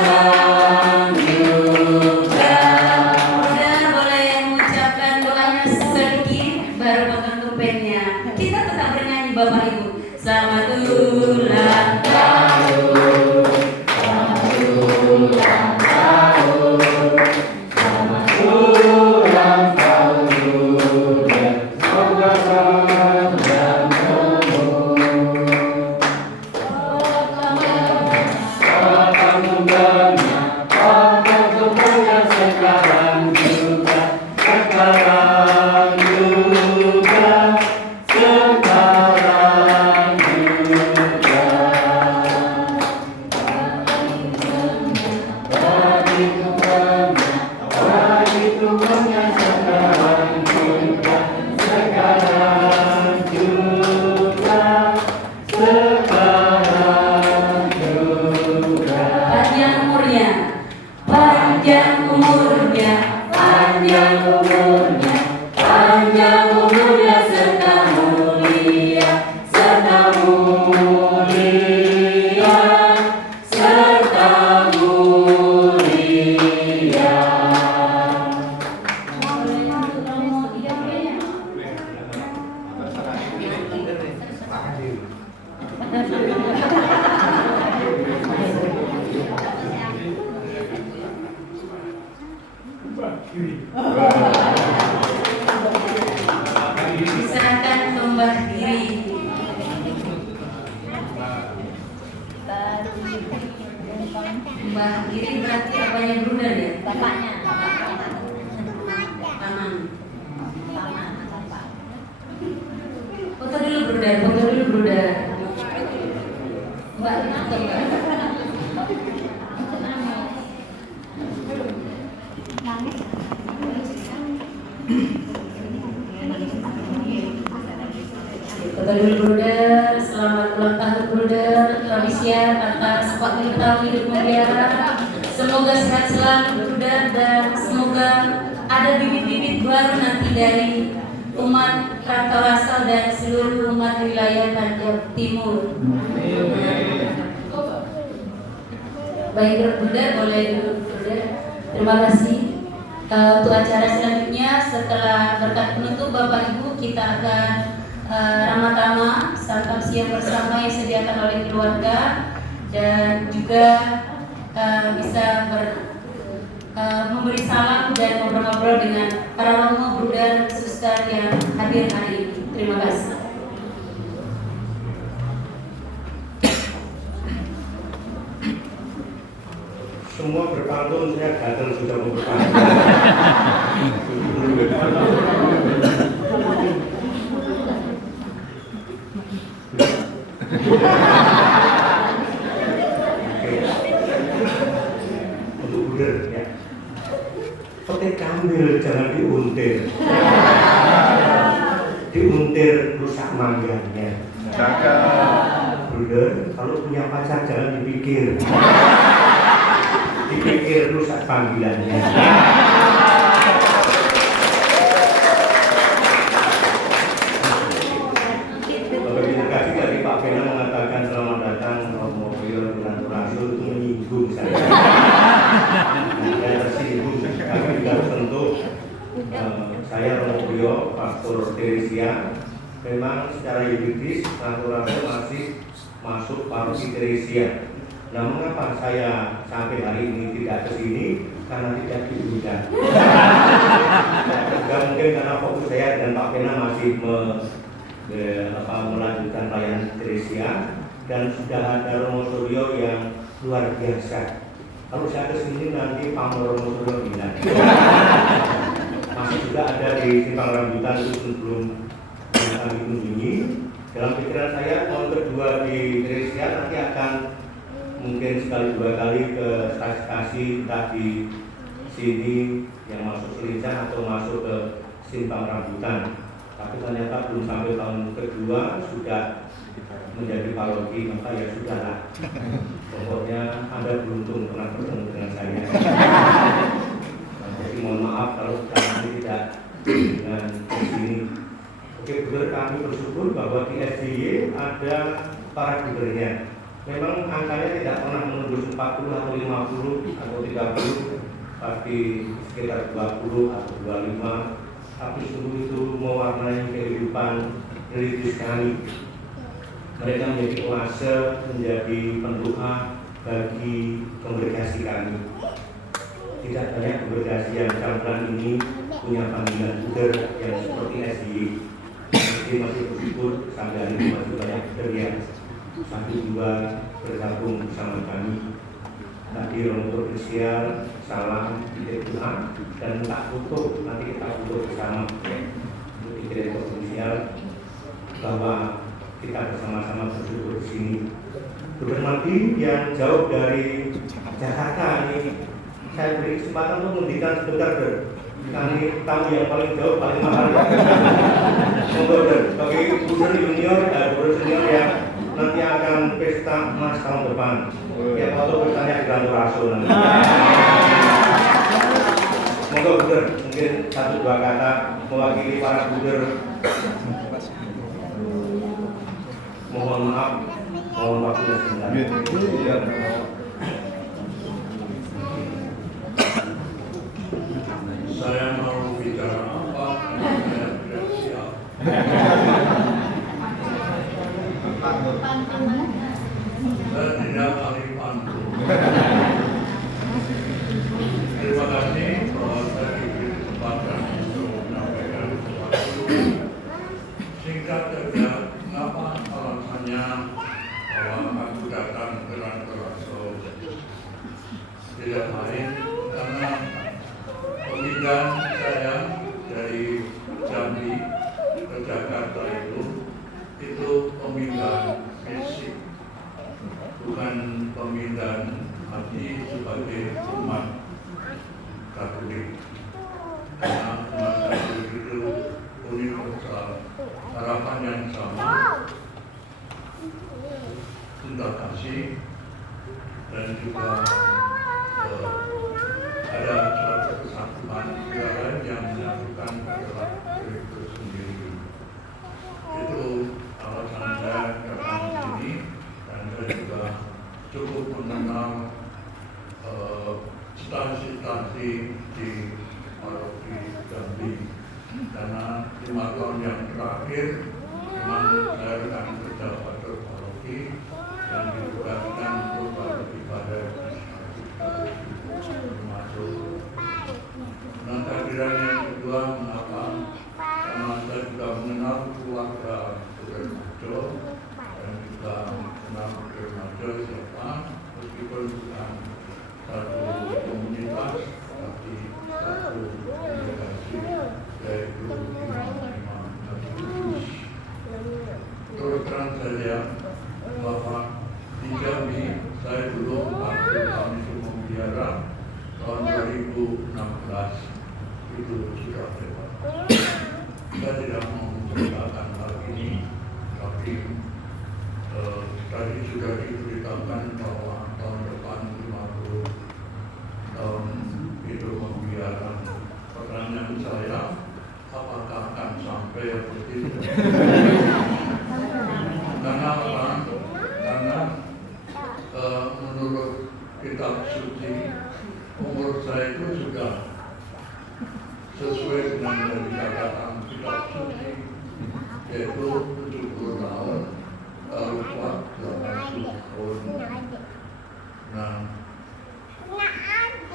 juga. Bruder boleh mengucapkan doanya sedikit baru potong tumpengnya. Kita tetap bernyanyi Bapak Ibu. Selamat ulang tahun, selamat ulang tahun, selamat ulang tahun Bruder, semoga panjang umur. Potong tumpengnya sekarang juga, sekarang juga, sekarang juga. Bagi tumpengnya sekarang juga, sekarang juga, sekarang juga. Panjang umurnya, panjang umurnya, panjang umurnya, panjang umurnya serta mulia, serta kiri. Diserahkan ke Mbah Giri. Mbah Giri berarti apanya bruder ya? Bapaknya. Paman. Foto dulu bruder, foto dulu bruder. Mbak, foto Mbak. Foto dulu bruder, selamat ulang tahun bruder, Rabisia atas 40 tahun hidup mutiara. Semoga sehat selalu bruder dan semoga ada bibit-bibit baru nanti dari umat Rantau dan seluruh umat wilayah Banjar Timur. Baik bruder, boleh duduk bruder. Terima kasih. Untuk acara selanjutnya setelah berkat penutup Bapak Ibu, kita akan ramah-tamah santap siang bersama yang disediakan oleh keluarga dan juga bisa memberi salam dan ngobrol-ngobrol dengan para romo, bruder, suster yang hadir hari ini. Terima kasih. Semua berpantun, saya datang sudah mau berpantun. Untuk bruder ya, petik kambil jangan diuntir. Diuntir rusak mangganya. Bruder, kalau punya pacar jangan dipikir. Dipikir rusak panggilannya. Terima kasih dari Pak Pena mengatakan selamat datang Romo Prior Rantau Rasul, itu menyinggung saya. Saya tersinggung. Kami juga tentu saya Romo Prior, Pastor Teresia. Memang secara yuridis Rantau Rasul masih masuk paroki Teresia. Nah, mengapa saya sampai hari ini tidak ke sini? Karena tidak diundang. Tidak mungkin karena fokus saya dan Pak Pena masih melanjutkan pelayanan Teresia dan sudah ada Romo Suryo yang luar biasa. Kalau saya ke sini nanti Pak Romo Suryo bilang. Masih juga ada di Simpang Rambutan itu sebelum kami kunjungi. Dalam pikiran saya tahun kedua di Teresia nanti akan mungkin sekali dua kali ke stasiun entah di sini yang masuk Selincah atau masuk ke Simpang Rambutan. Tapi ternyata belum sampai tahun kedua sudah menjadi paroki, maka ya sudahlah. Pokoknya Anda beruntung pernah bertemu dengan saya. Jadi mohon maaf kalau nanti tidak dengan sini. Oke, benar kami bersyukur bahwa di SDY ada para brudernya. Memang angkanya tidak pernah menembus 40 atau 50 atau 30, tapi sekitar 20 atau 25. Tapi sungguh itu mewarnai kehidupan religius kami. Mereka menjadi oase, menjadi pendoa bagi kongregasi kami. Tidak banyak kongregasi yang campuran ini punya panggilan bruder yang seperti SDY. Jadi masih bersyukur sampai hari ini masih banyak bruder yang satu dua bergabung bersama kami. Tadi Romo Provinsial salam titik doa dan tak foto, nanti kita foto bersama di titik Provinsial bahwa kita bersama-sama bersyukur di sini. Bruder Madi yang jauh dari Jakarta ini saya beri kesempatan untuk menghentikan sebentar, Bruder. Kami tamu yang paling jauh, paling mahal. Bruder, bagi Bruder Junior dan Bruder Senior yang nanti akan pesta emas tahun depan. Ya, kalau bertanya di Rantau Rasul nanti. Monggo Bruder, mungkin satu dua kata mewakili para Bruder. Mohon maaf, mohon waktunya sebentar. Saya mau bicara apa? Saya tidak siap. saja mengapa alasannya bahwa aku datang ke Rantaraso. Tidak lain karena pemindahan saya dari Jambi ke Jakarta itu pemindahan fisik, bukan pemindahan hati sebagai umat Katolik. Karena umat Katolik itu universal, harapan yang sama, cinta kasih, dan juga ada suatu kesatuan negara yang menyatukan adalah itu sendiri. Itu alasan saya datang di sini, dan saya juga cukup mengenal stasi-stasi di paroki Jambi, karena 5 tahun yang terakhir memang saya akan kerja pada paroki dan ditugaskan untuk beribadah termasuk. Nah, kehadiran yang kedua mengapa? Karena saya juga mengenal keluarga Budermajo dan juga mengenal Budermajo siapa, meskipun bukan satu komunitas tapi satu organisasi, yaitu imam-imam Katolik. Terus terang saja bahwa di Jambi saya dulu waktu kami Sumangbiara tahun 2016 itu sudah lewat. Saya tidak mau menceritakan hal ini, tapi tadi sudah diberitakan bahwa tahun depan 50 tahun hidup membiara. Pertanyaan saya, apakah akan sampai atau tidak? Karena apa? Karena menurut kitab suci, umur saya itu sudah sesuai dengan yang dikatakan kitab suci, yaitu 70 tahun, rupa 80 tahun. Nah,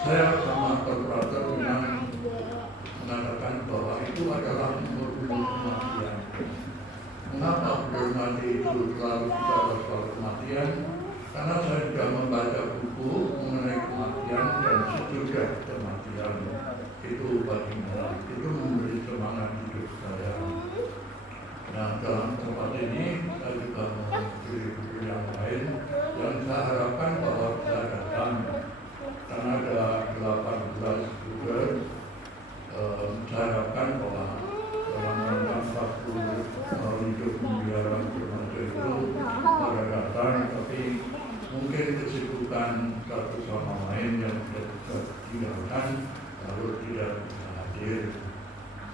saya sama Terprater mengatakan bahwa itu adalah umur kematian. Mengapa mati itu selalu bicara soal kematian? Karena saya sudah membaca buku mengenai kematian dan sesudah kematian itu bagaimana, itu memberi semangat hidup saya. Nah, dalam tempat ini saya juga memberi buku yang lain yang saya harapkan bahwa saya datang, karena ada 18 buku. Saya harapkan bahwa dalam rangka 40 tahun hidup membiara Budermajo itu pada datang, tapi mungkin kesibukan satu sama lain yang tidak bisa ditinggalkan lalu tidak bisa hadir.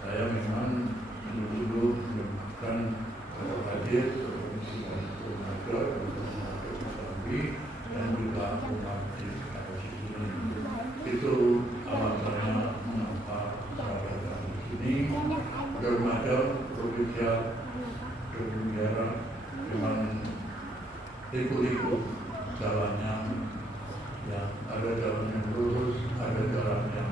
Saya memang dulu menyempatkan untuk hadir ke Komisi Budermajo untuk Jambi dan juga umat di sekitar sini. Itu alasannya mengapa saya datang di sini. Budermajo provinsi Membiara memang liku-liku jalannya, ya, ada jalan yang lurus, ada jalan yang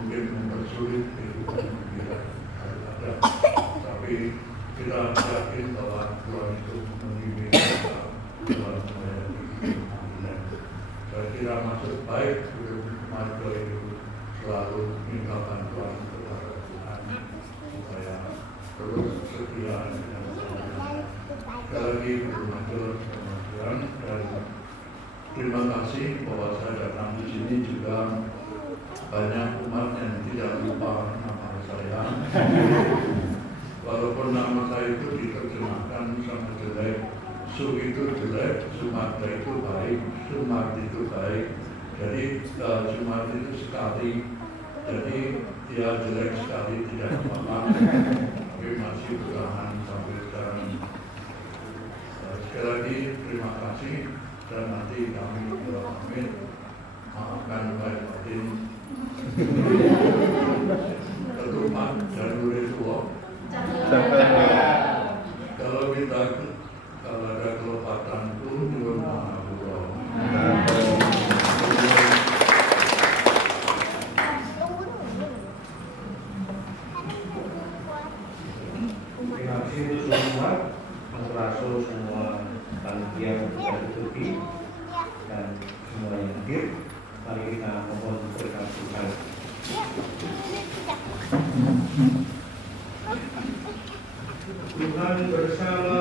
mungkin mempersulit kehidupan Membiara, ada. Tapi kita yakin bahwa Tuhan itu membimbing kita dalam melayani keadilan. Saya kira maksud baik Budermajo itu selalu minta bantuan kepada Tuhan supaya terus setia dengan Tuhan. Sekali lagi Budermajo dan terima kasih bahwa saya datang di sini juga banyak umat yang tidak lupa nama saya. Walaupun nama saya itu diterjemahkan sama jelek, Su itu jelek, Sumarda itu baik, Sumar itu baik. Jadi Sumar itu sekali, jadi dia jelek sekali tidak apa-apa, tapi masih bertahan sampai sekarang. Sekali lagi terima kasih, dan nanti kami pamit. Maafkan baik batin. Ketupat jalur itu. Kalau kita kalau ada kelopatan pun nyuwun pangapura. Terima kasih. semua, mengurasul semua panitia bertuti dan semua yang hadir. Mari kita mohon berkat Tuhan. Tuhan bersama.